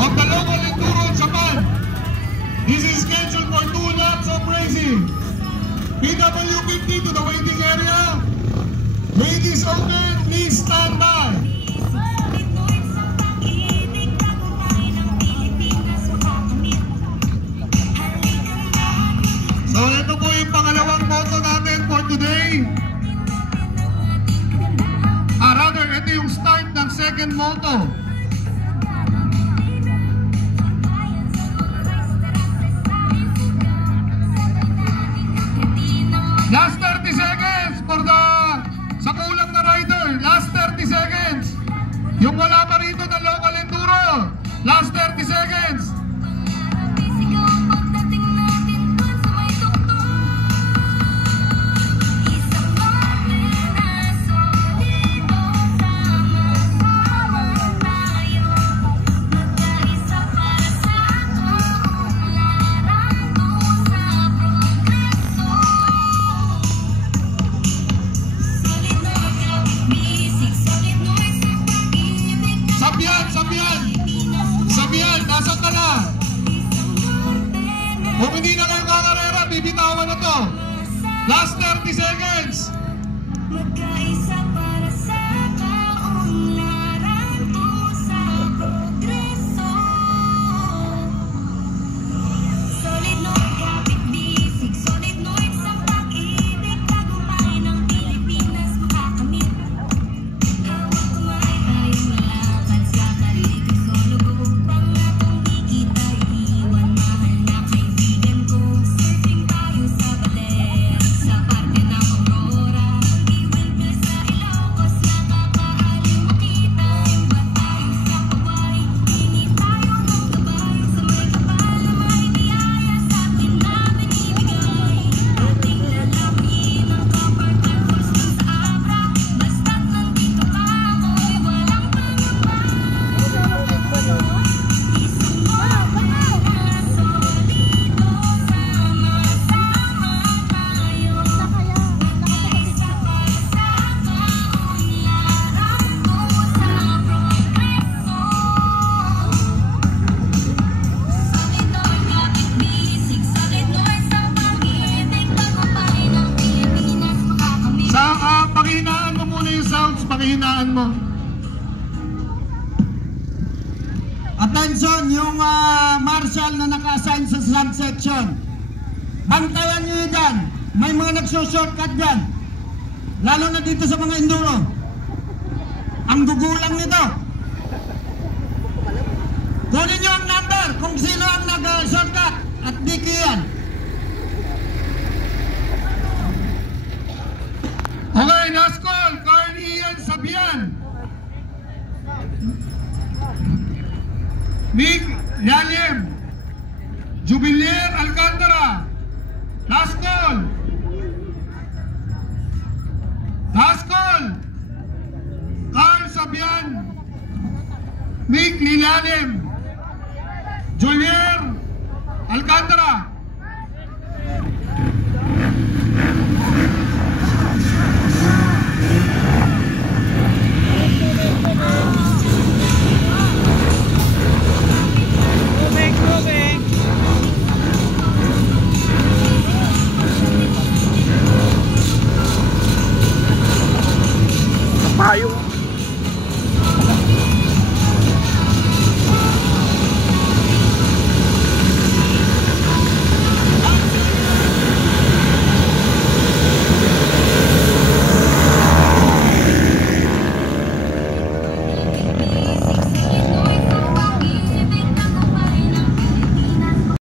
of the local enduro Japan. This is scheduled for 2 laps of racing. PW50 to the waiting area. Gate is open, please stand by. So ito po yung pangalawang moto natin for today. Rather, ito yung start ng second moto. Last 30 seconds for the sa kulang na rider. Last 30 seconds. Yung wala pa rito ng local enduro. Last 30 seconds. Sabihan, nasa ka na? Kung hindi na kayo kakarera, bibitawan na to. Last 30 seconds. Magkaisa para sa kaunlaran ko sa progreso. Solid North, kapit bisig. Solid North sa pag-ibig. Tagumpay ng Pilipinas makakamit. Hawak kumain tayong malakad sa karilig. Solo bubang atong di kita iwan. Mahal na kaibigan ko. Surfing tayo sa baler. Sa parte ng Aurora. Iwil ka sa Ilocos. Nakakaalim makita. Iba tayo sa Hawaii. Hindi tayo ng gabay. Sa may kapal na may biyaya. Sa atin namin ibigay. Ating lalapin ang copper tapos sa abra. Basta't nandito ka mo'y walang pangamba. Isang bomba na solido. Sama-sama tayo. Magkaisa para sa kaunlaran ko sa progreso. Solid North, kapit bisig. Solid North sa pag-ibig. Tagumpay ng Pilipinas makakamit. Pakihinaan mo muna yung sounds, pakihinaan mo. Attention, yung marshal na naka-assign sa slug section. Bantayan nyo yun dyan. May mga nagsushortcut dyan. Lalo na dito sa mga enduro. Ang gugulang nito. Kunin nyo ang number kung sino ang nag-shortcut at di kiyan. Okay, last call. Carl Ian Sabihan. Nick Yalim. Jubilier Alcantara. Last call. Last call. Carl Sabihan. Nick Lilalim. Jubilier Alcantara.